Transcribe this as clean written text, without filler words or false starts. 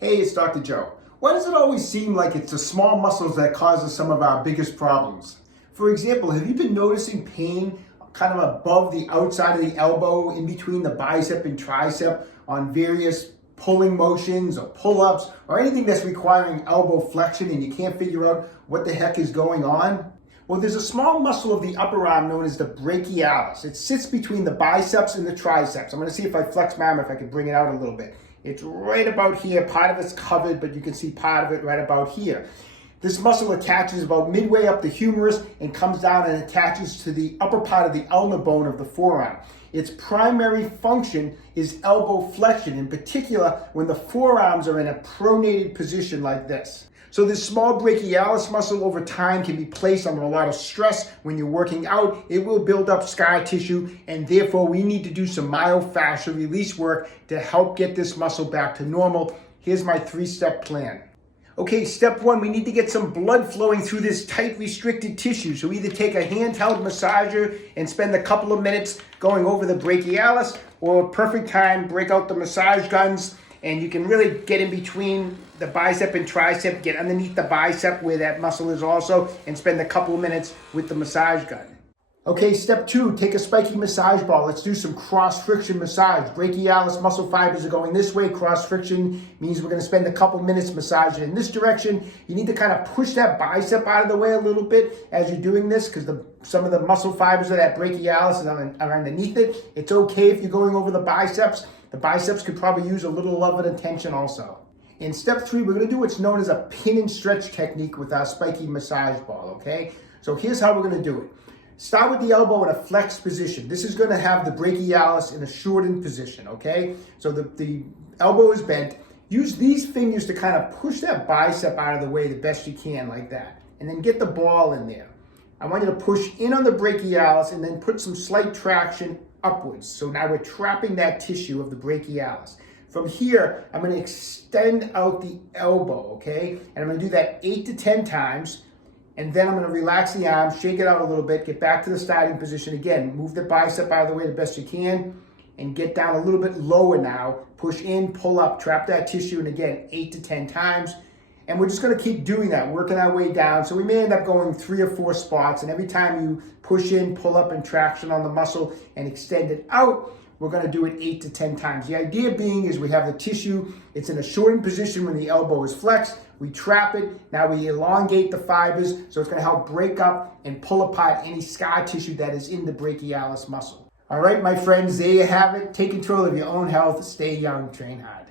Hey, it's Dr. Joe. Why does it always seem like it's the small muscles that causes some of our biggest problems? For example, have you been noticing pain kind of above the outside of the elbow, in between the bicep and tricep on various pulling motions or pull-ups or anything that's requiring elbow flexion and you can't figure out what the heck is going on? Well, there's a small muscle of the upper arm known as the brachialis. It sits between the biceps and the triceps. I'm going to see if I flex my arm, if I can bring it out a little bit. It's right about here. Part of it's covered, but you can see part of it right about here. This muscle attaches about midway up the humerus and comes down and attaches to the upper part of the ulna bone of the forearm. Its primary function is elbow flexion, in particular when the forearms are in a pronated position like this. So this small brachialis muscle over time can be placed under a lot of stress. When you're working out, it will build up scar tissue, and therefore we need to do some myofascial release work to help get this muscle back to normal. Here's my 3-step plan. Okay, step 1, we need to get some blood flowing through this tight restricted tissue. So either take a handheld massager and spend a couple of minutes going over the brachialis, or perfect time, break out the massage guns, and you can really get in between the bicep and tricep, get underneath the bicep where that muscle is also, and spend a couple of minutes with the massage gun. Okay, step 2, take a spiky massage ball. Let's do some cross-friction massage. Brachialis muscle fibers are going this way. Cross-friction means we're going to spend a couple minutes massaging in this direction. You need to kind of push that bicep out of the way a little bit as you're doing this, because some of the muscle fibers of that brachialis are underneath it. It's okay if you're going over the biceps. The biceps could probably use a little love and attention also. In step 3, we're going to do what's known as a pin and stretch technique with our spiky massage ball, okay? So here's how we're going to do it. Start with the elbow in a flexed position. This is going to have the brachialis in a shortened position, okay? So the elbow is bent. Use these fingers to kind of push that bicep out of the way the best you can, like that. And then get the ball in there. I want you to push in on the brachialis and then put some slight traction upwards. So now we're trapping that tissue of the brachialis. From here, I'm going to extend out the elbow, okay? And I'm going to do that 8 to 10 times. And then I'm going to relax the arm, shake it out a little bit, get back to the starting position again. Move the bicep out of the way the best you can and get down a little bit lower now. Push in, pull up, trap that tissue, and again, 8 to 10 times. And we're just going to keep doing that, working our way down. So we may end up going 3 or 4 spots. And every time you push in, pull up, and traction on the muscle and extend it out, we're going to do it 8 to 10 times. The idea being is we have the tissue, it's in a shortened position when the elbow is flexed. We trap it, now we elongate the fibers, so it's going to help break up and pull apart any scar tissue that is in the brachialis muscle. All right, my friends, there you have it. Take control of your own health, stay young, train hard.